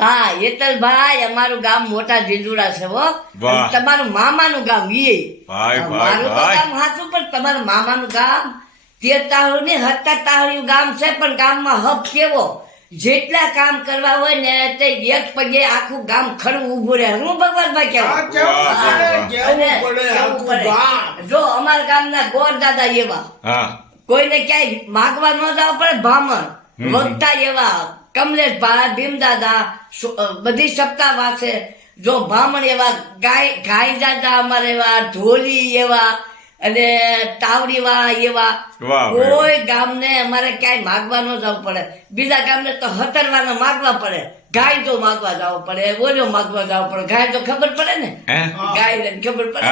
હા હેતલભાઈ અમારું ગામ મોટા જેજુડા છે હો. તમારું મામાનું ગામ ઈ. ભાઈ, ભાઈ, મારું તો ગામ હાચું પણ તમારું મામાનું ગામ તેર તાહરું ને સત્તર તાહરું ગામ છે પણ ગામમાં હબ કેવો? જેટલા કામ કરવા હોય ને તે એક પગે આખું ગામ ખડું ઊભું રહે. હું ભગવાનભાઈ ભાઈ કેવું. ગામ. જો અમારા ગામના ગોર દાદા એવા. કોઈને ક્યાંય માગવા ન જવા પડે બ્રાહ્મણ. હમ. વક્તા એવા. કમલેશભાઈ ભીમદાદા બધી સપ્તાહ વાસે જો બ્રાહ્મણ એવા ગાય ગાય દાદા અમારે એવા ઢોલી એવા અને તાવડી વાળા એવા કોઈ ગામને અમારે ક્યાંય માગવા ન જવું પડે. બીજા ગામને તો હતરવાના માગવા પડે. ગાય તો માગવા જવું પડે ઓરિયો માગવા જવું પડે. ગાય તો ખબર પડે ને? ગાય ને ખબર પડે?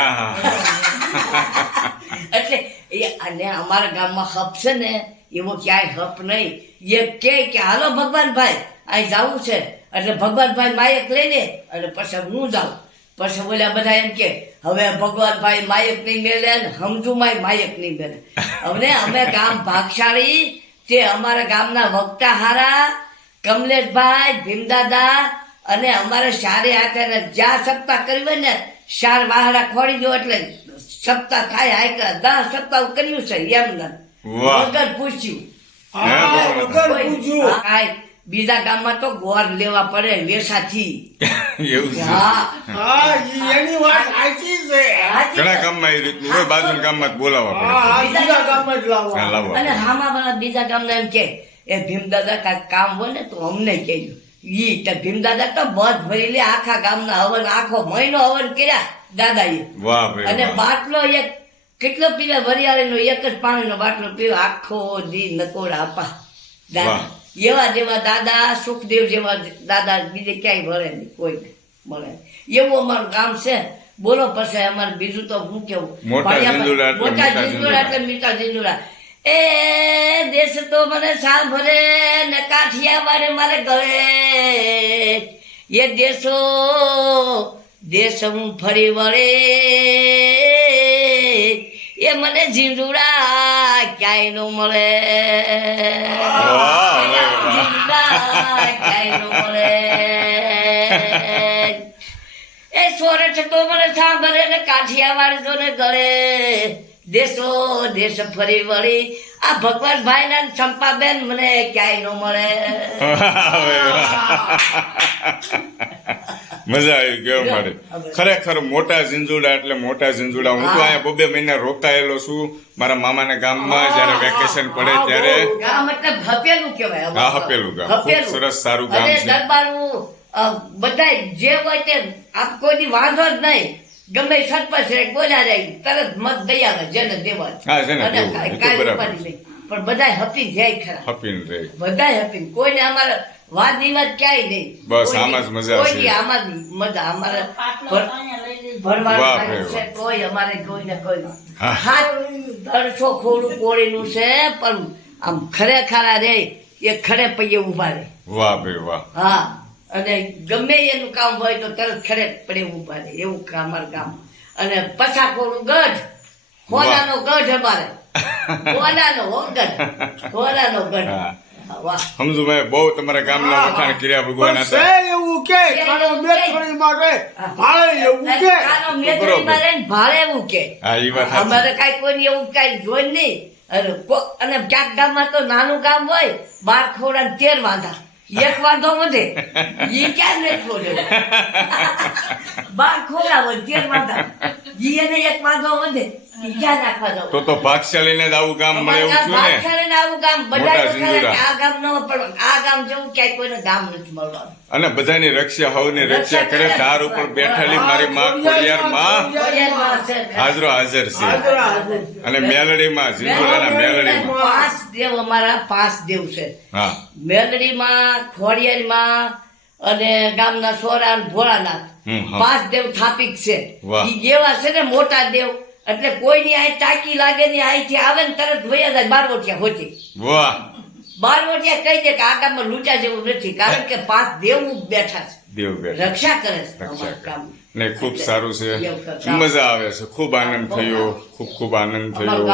એટલે એ અને અમારા ગામમાં હપ છે ને એવો ક્યાંય હપ નહીં. એ કે કે, હાલો ભગવાનભાઈ અહીં જવું છે. એટલે ભગવાનભાઈ માયક લઈને અને પછી હું જાઉં. પછી બોલ્યા બધા એમ કે, હવે ભગવાનભાઈ માયક નહીં મેલે ને હમજુમાય માયક નહીં મેળે હવે અમે ગામ ભાગશાળી, તે અમારા ગામના વક્તા હારા, કમલેશભાઈ, ભીમદાદા અને અમારે સારી હાથે જ્યાં સપ્તાહ કર્યું હોય ને, સાર વાહડા ખોડી દો એટલે સપ્તાહ થાય, હાય દસ સપ્તાહ કર્યું છે, એમ ને. વાહ. વગર પૂછ્યું. હા, વગર પૂછ્યું. હા, બીજા ગામમાં તો ગોર લેવા પડે વેસાથી. એવું છે. હા. હા, એની વાત સાચી છે. ઘણા ગામમાં એ રીતનું હોય બાજુના ગામમાં બોલાવવા પડે. બીજા ગામમાં જ લાવવા. અને હામા બીજા ગામના એમ કે એ ભીમદાદા કાંઈક કામ હોય ને તો અમને કહેજો. ઈ તે ભીમદાદા તો બધ ભરી લે આખા ગામના હવન આખો મહિનો હવન કર્યા દાદાએ. વાહ અને બાટલો એક કેટલો પીવા? વરિયાળીનો એક જ પાણીનો બાટલો પીવો. આખો દી નકોડા આપા. દાદા એવા જેવા દાદા સુખદેવ જેવા દાદા બીજે ક્યાંય મળે નહીં કોઈને મળે એવું અમારું ગામ છે. બોલો પછી અમારે બીજું તો હું કેવું? મોટા ઝીંઝુડા એટલે મીઠા ઝીંઝુડા એ દેશ તો મને સાલ ભરે ને કાઠિયા મારે મારે ગળે એ દેશો દેશ હું ફરી વળે. એ મને ઝીંઝુડા ક્યાંય નો મળે. ક્યાંય નો મળે. એ સોરઠ તો મને સાંભળે ને કાઠિયાવાડ જો ને ગળે. દેશો દેશ ફરી વળી. આ ભગવાન ભાઈ ના ચંપાબેન મને ક્યાંય નો મળે. મજા આવી ગયો મારે. ખરેખર મોટા ઝીંઝુડા એટલે મોટા ઝીંઝુડા. હું તો અહીંયા બબે મહિના રોકાયેલો છું. મારા મામાના ગામમાં જયારે વેકેશન પડે ત્યારે. ગામ એટલે હપેલું કહેવાય હા, હપેલું ગામ. ખૂબ સરસ સારું ગામ છે. દરબારનું અ, જે હોય તે આપ કોઈની વાંધો જ નહીં. ગમે એ સરપંચ રે બોલ્યા જાય તરત મત દઈ આવે જેને દેવા હા, જેને બરાબર. પણ બધાય હપી જાય ખરા. હપીન રે બધાય હપી કોઈને અમારે વાદ વિવાદ ક્યાંય નહીં. બસ આમાં જ મજા છે. કોઈ આમાં મજા. અમારે ભર- ભરવાનું કાંઈ છે. કોઈ અમારે કોઈને કોઈ હાથ દરસો ખોડું કોળીનું છે પણ આમ ખરેખરા રે એ ખરે પૈયે ઊભા રે. વાહ ભાઈ વાહ. હા. અને ગમે એનું કામ હોય તો તરત ખરે પડે ઊભા રે. એવું અમારું કામ અને પછા ખોડું ગઢ હોનાનો ગઢ અમારે. હોનાનો ગામમાં ગઢ હા. હા, વાહ. સમજુ ભાઈ બહુ તમારા ગામના વખાણ કર્યા ભગવાન હતા. એવું કે કાનો મેથડીમાં રે ભાળે એવું કે. કાનો મેદરીમાં રહીને ભાડે એવું કે. હા એ વાત અમારે કાંઈ કોઈને એવું કાંઈ જોઈ નહીં. અને અને ક્યાંક ગામમાં તો નાનું ગામ હોય બાર ખોડા ને તેર વાંધા. એક વાંધો વધે. એ ક્યાં નથી ખોડે બાર ખોડા હોય તેર વાંધા. એને એક વાંધો વધે. નાખવા તો તો ભાગશાળીને જ આવું ગામ મળે એવું છું ને? બાદશાહને આવું ગામ બધા આ ગામ ન પણ આ ગામ જેવું ક્યાંય કોઈને ગામ નથી મળવાનું. અને બધાની રક્ષા હવની રક્ષા કરે. ધાર ઉપર બેઠેલી મારી માં ખોડિયાર માં. હાજરો હાજર છે. અને મેલડીમાં ઝીંઝુડાના મેલડીમાં પાંચ દેવ અમારા પાંચ દેવ છે. હા. મેલડીમાં ખોડિયારમાં અને ગામના સોરા ભોળાનાથ. પાંચ દેવ થાપિક છે. એવા છે ને મોટા દેવ. એટલે કોઈની આ ટાંકી લાગે ને અહીંથી આવે ને તરત વયા જાય બારવટિયા હોતી વાહ. બારવટિયા કહી દે કે આ ગામમાં લૂંટા જેવું નથી કારણ કે પાંચ દેવ બેઠા છે. દેવ બેઠા રક્ષા કરે છે રક્ષા અમારા કરે. ગામની. ને ખૂબ સારું છે. મજા આવે છે. ખૂબ આનંદ થયો. ખૂબ ખૂબ આનંદ થયો.